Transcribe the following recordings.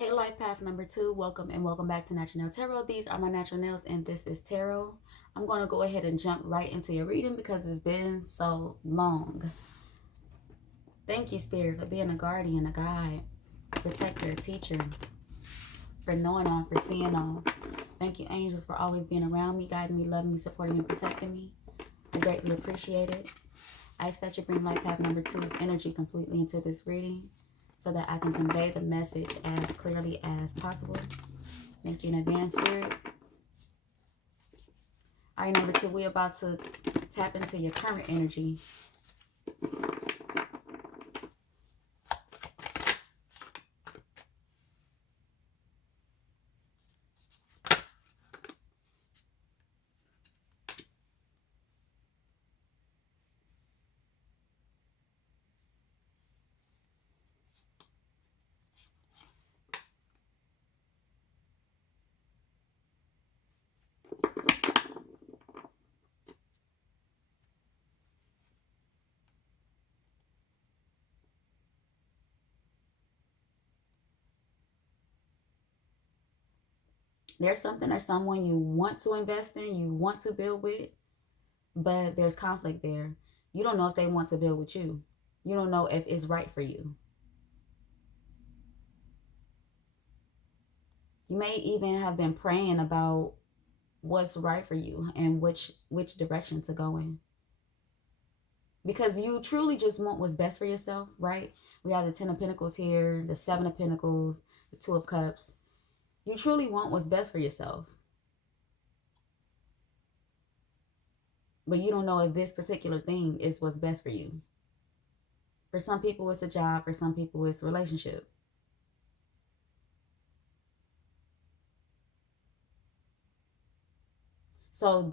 Hey, life path number 2, welcome and welcome back to Natural Nail Tarot. These are my natural nails and this is tarot. I'm going to go ahead and jump right into your reading because it's been so long. Thank you, Spirit, for being a guardian, a guide, protector, teacher, for knowing all, for seeing all. Thank you, angels, for always being around me, guiding me, loving me, supporting me, protecting me. I greatly appreciate it. I ask that you bring life path number 2's energy completely into this reading so that I can convey the message as clearly as possible. Thank you in advance, Spirit. All right, number 2, we're about to tap into your current energy. There's something or someone you want to invest in, you want to build with, but there's conflict there. You don't know if they want to build with you. You don't know if it's right for you. You may even have been praying about what's right for you and which direction to go in. Because you truly just want what's best for yourself, right? We have the 10 of Pentacles here, the 7 of Pentacles, the 2 of Cups. You truly want what's best for yourself. But you don't know if this particular thing is what's best for you. For some people, it's a job. For some people, it's a relationship. So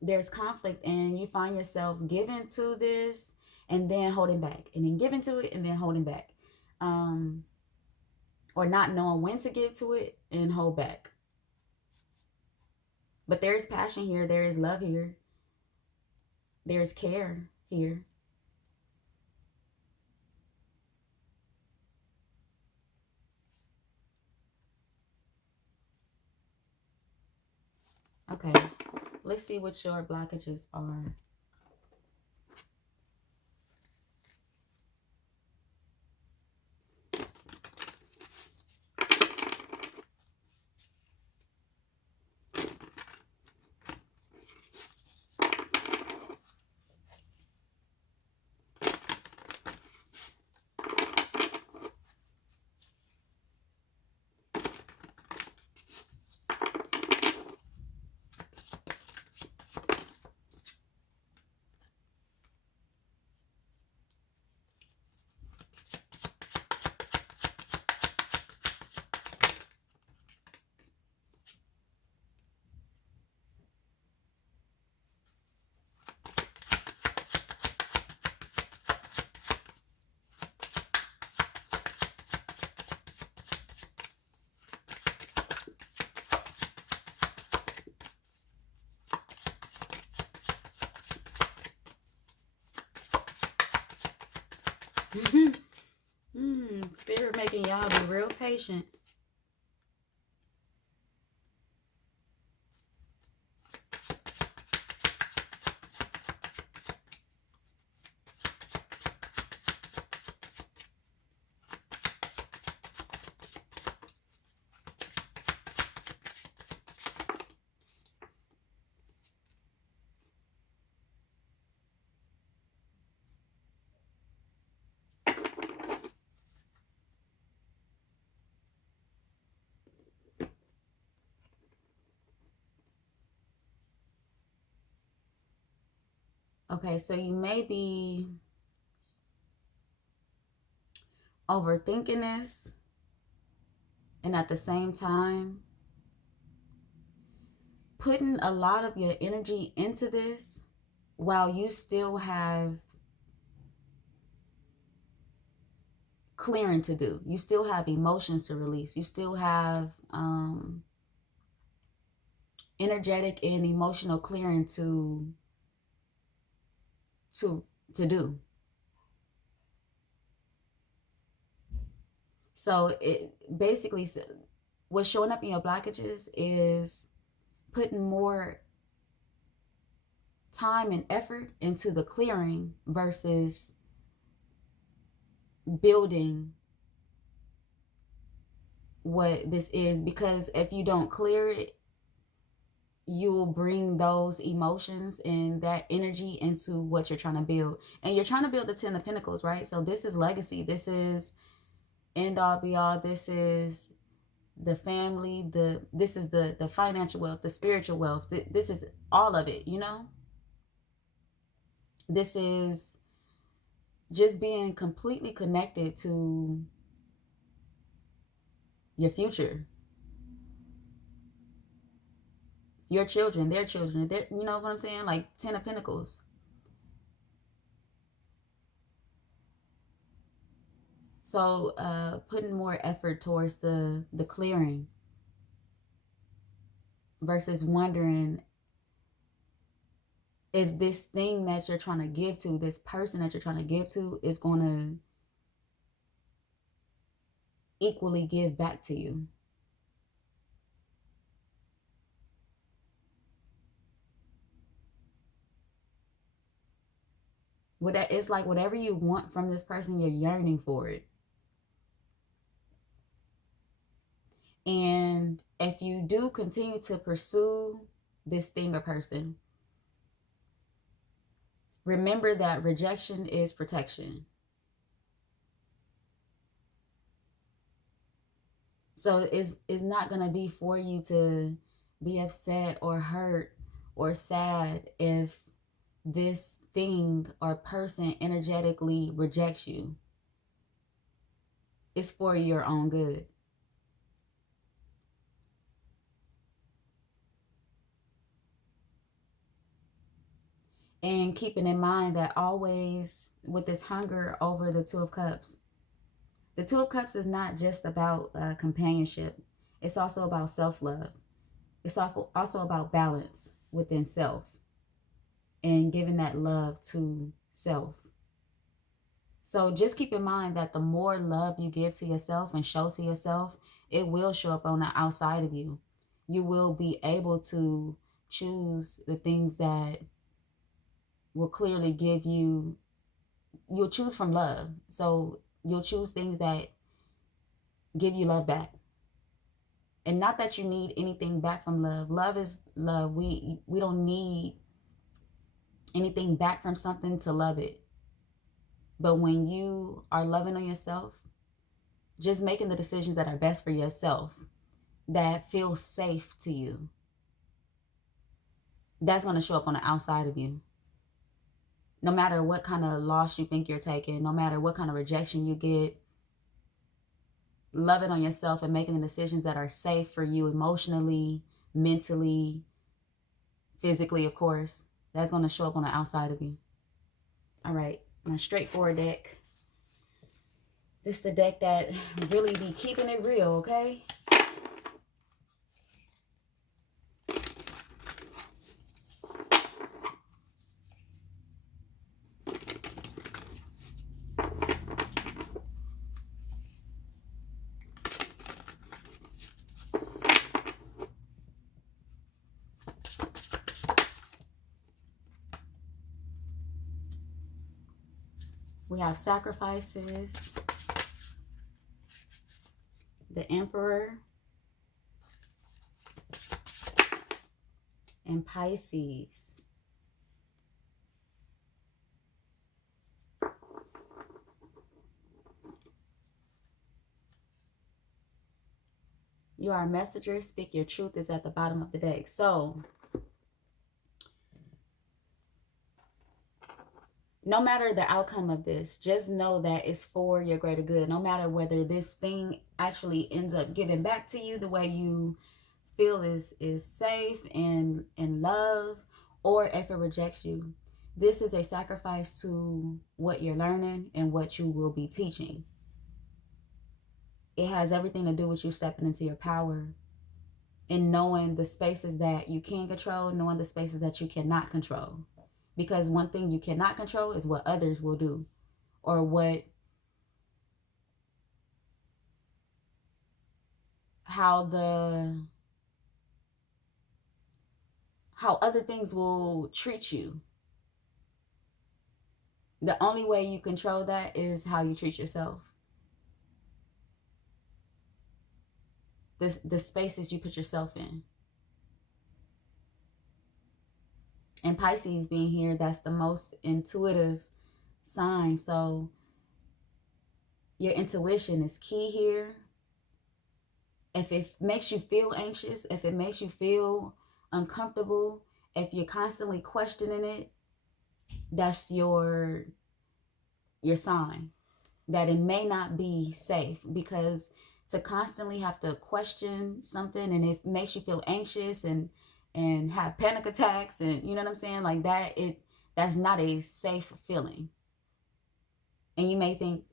there's conflict and you find yourself giving to this and then holding back. And then giving to it and then holding back. Or not knowing when to give to it and hold back. But there is passion here. There is love here. There is care here. Okay, let's see what your blockages are. Spirit making y'all be real patient. Okay, so you may be overthinking this, and at the same time, putting a lot of your energy into this while you still have clearing to do. You still have emotions to release. You still have energetic and emotional clearing to do. So it basically, what's showing up in your blockages is putting more time and effort into the clearing versus building what this is. Because if you don't clear it, you will bring those emotions and that energy into what you're trying to build. And you're trying to build the 10 of Pentacles, right? So this is legacy. This is end all be all. This is the family. This is the financial wealth, the spiritual wealth. This is all of it, you know? This is just being completely connected to your future, your children, their children, you know what I'm saying? Like 10 of Pentacles. So putting more effort towards the clearing versus wondering if this thing that you're trying to give to, this person that you're trying to give to, is going to equally give back to you. It's like whatever you want from this person, you're yearning for it. And if you do continue to pursue this thing or person, remember that rejection is protection. So it's not going to be for you to be upset or hurt or sad if this thing or person energetically rejects you. It's for your own good. And keeping in mind that always with this hunger over the Two of Cups, the Two of Cups is not just about companionship. It's also about self-love. It's also about balance within self and giving that love to self. So just keep in mind that the more love you give to yourself and show to yourself, it will show up on the outside of you. You will be able to choose the things that will clearly give you, you'll choose from love. So you'll choose things that give you love back. And not that you need anything back from love. Love is love. We don't need anything back from something to love it. But when you are loving on yourself, just making the decisions that are best for yourself, that feel safe to you, that's going to show up on the outside of you. No matter what kind of loss you think you're taking, no matter what kind of rejection you get, loving on yourself and making the decisions that are safe for you emotionally, mentally, physically, of course, that's going to show up on the outside of you. All right, my straightforward deck. This is the deck that really be keeping it real, okay? We have sacrifices, the Emperor, and Pisces. You are a messenger. Speak your truth is at the bottom of the deck. So no matter the outcome of this, just know that it's for your greater good. No matter whether this thing actually ends up giving back to you the way you feel is safe and love, or if it rejects you, this is a sacrifice to what you're learning and what you will be teaching. It has everything to do with you stepping into your power and knowing the spaces that you can control, knowing the spaces that you cannot control. Because one thing you cannot control is what others will do, or what how other things will treat you. The only way you control that is how you treat yourself. The spaces you put yourself in. And Pisces being here, that's the most intuitive sign. So your intuition is key here. If it makes you feel anxious, if it makes you feel uncomfortable, if you're constantly questioning it, that's your sign that it may not be safe. Because to constantly have to question something, and it makes you feel anxious and have panic attacks, and you know what I'm saying, like that, that's not a safe feeling. And you may think,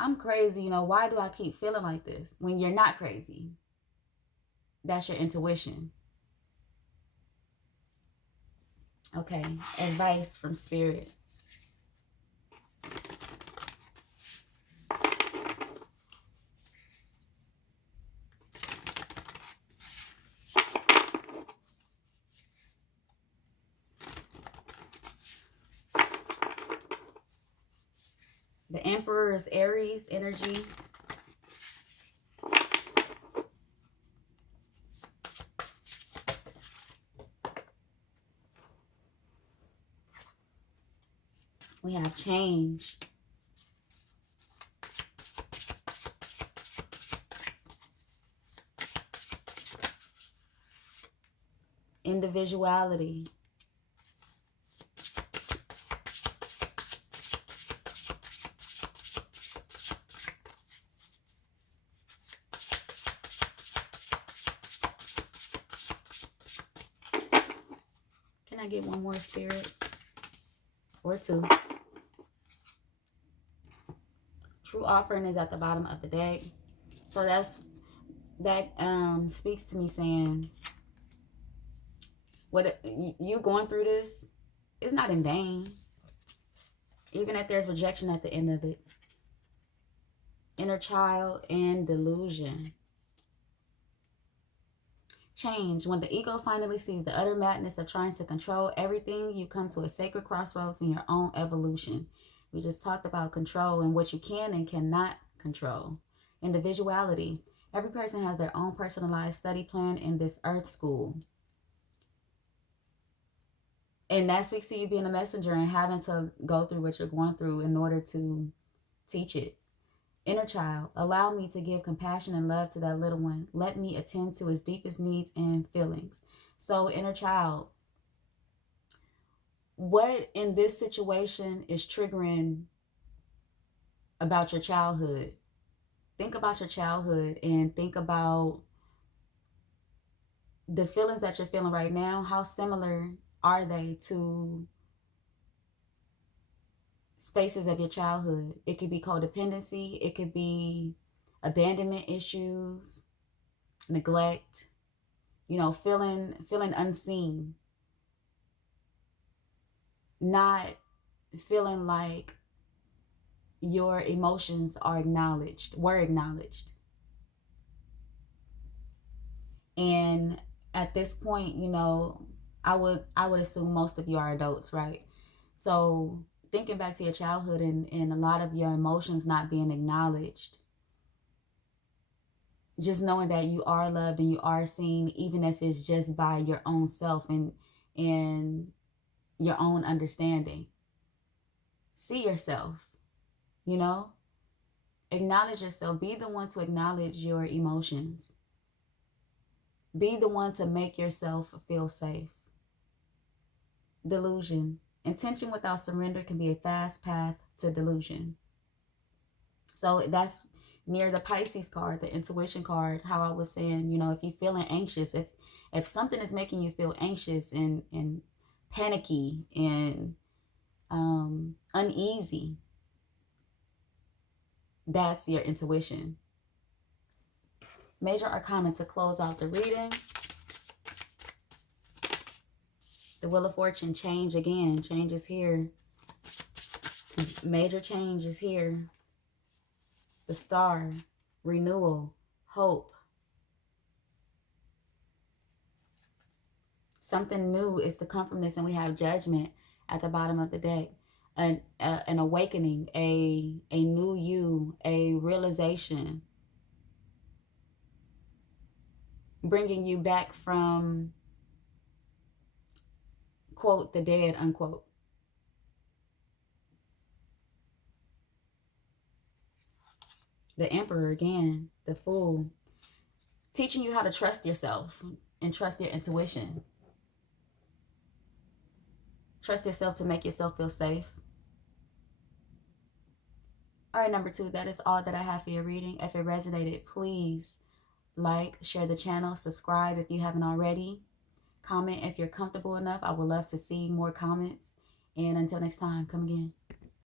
I'm crazy, you know, why do I keep feeling like this? When you're not crazy. That's your intuition. Okay, advice from Spirit. The Emperor is Aries energy. We have change. Individuality. Can I get one more, Spirit? Or two? True offering is at the bottom of the deck. So that speaks to me saying, what you going through this is not in vain. Even if there's rejection at the end of it. Inner child and delusion. Change. When the ego finally sees the utter madness of trying to control everything, you come to a sacred crossroads in your own evolution. We just talked about control and what you can and cannot control. Individuality. Every person has their own personalized study plan in this earth school. And that speaks to you being a messenger and having to go through what you're going through in order to teach it. Inner child, allow me to give compassion and love to that little one. Let me attend to his deepest needs and feelings. So inner child, what in this situation is triggering about your childhood? Think about your childhood and think about the feelings that you're feeling right now. How similar are they to spaces of your childhood? It could be codependency. It could be abandonment issues, neglect, you know, feeling unseen, not feeling like your emotions were acknowledged. And at this point, you know, I would assume most of you are adults, right? So thinking back to your childhood and a lot of your emotions not being acknowledged, just knowing that you are loved and you are seen, even if it's just by your own self and your own understanding. See yourself, you know, acknowledge yourself. Be the one to acknowledge your emotions. Be the one to make yourself feel safe. Delusion. Intention without surrender can be a fast path to delusion. So that's near the Pisces card, the intuition card, how I was saying, you know, if you're feeling anxious, if something is making you feel anxious and panicky and uneasy, that's your intuition. Major Arcana to close out the reading. The Wheel of Fortune, change again. Change is here. Major change is here. The Star, renewal, hope, Something new is to come from this, and we have Judgment at the bottom of the deck. An awakening, a new you, a realization, bringing you back from, quote, the dead, unquote. The Emperor again, the Fool, teaching you how to trust yourself and trust your intuition. Trust yourself to make yourself feel safe. All right, number 2, that is all that I have for your reading. If it resonated, please like, share the channel, subscribe if you haven't already. Comment if you're comfortable enough. I would love to see more comments. And until next time, come again.